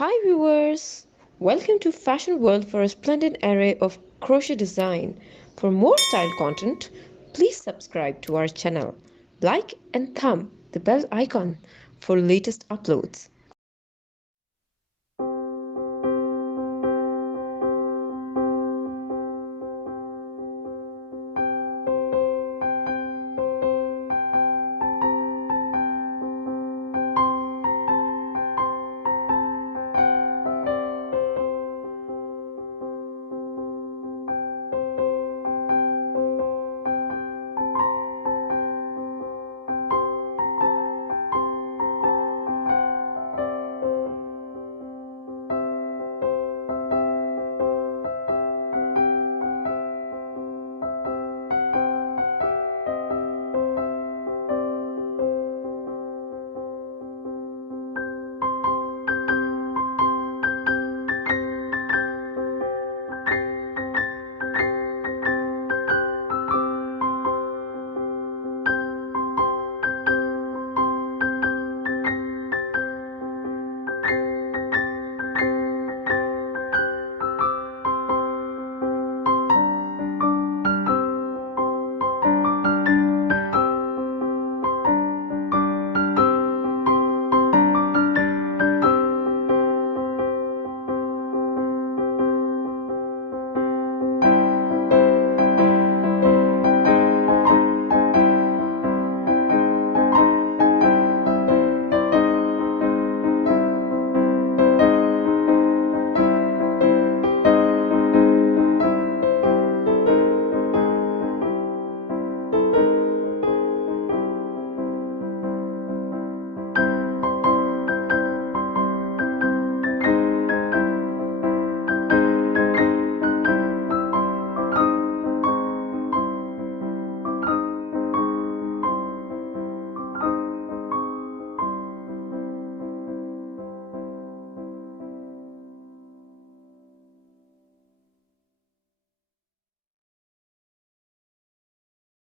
Hi viewers! Welcome to Fashion World for a splendid array of crochet design. For more style content, please subscribe to our channel. Like and thumb the bell icon for latest uploads.